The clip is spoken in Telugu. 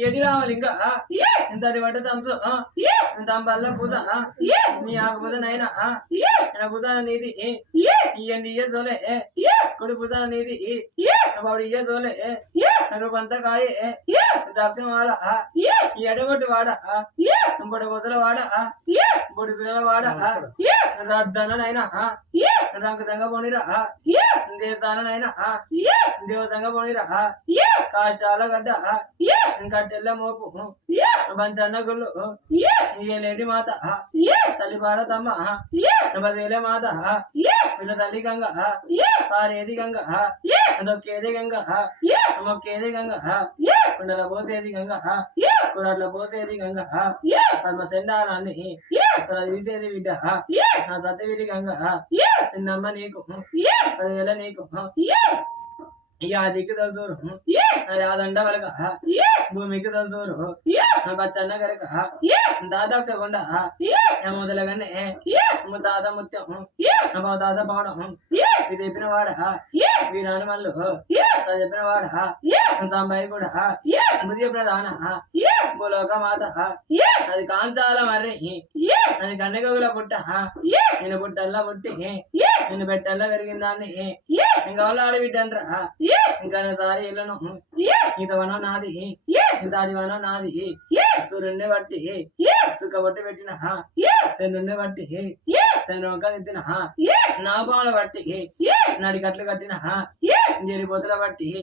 ఎడి రావాలి ఇంకా ఇంతటి పట్ట తంసు తంబల్ల పూజ నీ ఆకుపూజ నైనా పూజ నీది ఇయ్యండి ఇయ్య సోలే కుడి పూజ నీది బాబు ఇయ్య సోలే రూపంతా కాయే ద్రాక్షమాల ఈ ఎడగొట్టు వాడ బొడి పూసల వాడ బొడి పిల్లల వాడ రాద్దనైనా రంగు సంగ పోనిరా దేశానైనా దేవతంగా పోనిరా కాష్టాల గడ్డ కట్టెల్ల మోపు పంచన్న గుళ్ళు లేడి మాత తల్లి భారతమ్మ బదేలే మాత పిల్ల తల్లి గంగ పారేది గంగ దొక్కేది గంగ మొక్కేది గంగ కుండల పోసేది గంగ కురట్ల పోసేది గంగ పద్మ సెండాలని తీసేది బిడ్డ నా సత్యవిరి గంగ చిన్నమ్మ నీకు 10,000 నీకు యాదికి తలచూరు యాదండ వరక భూమికి తలచూరు బచ్చన్న గరక దాదాక్ష కొండ మొదలగానే తాత ముత్యం తాత పవడం ఇది చెప్పిన వాడ వీరాని మల్లు చెప్పిన వాడ సాంబాయి కూడా బుద్ధి ప్రధాన భూలోక మాత అది కాంచాల మర్రి అది కన్నెగగుల పుట్ట నేను పుట్టల్లా పుట్టి నేను పెట్టల్లా పెరిగిందాన్ని ఇంకా వాళ్ళు ఆడబిడ్డనరా ఇంకా సారి ఇళ్ళను ఇంత వనం నాది ఇంత ఆడి వనం నాది సూర్యుడిని బట్టి సుఖ బట్టి పెట్టిన చంద్రుడిని బట్టి చంద్రవంక ఎత్తిన నా పాముల బట్టి నడికట్లు కట్టిన జరిపోతుల బట్టి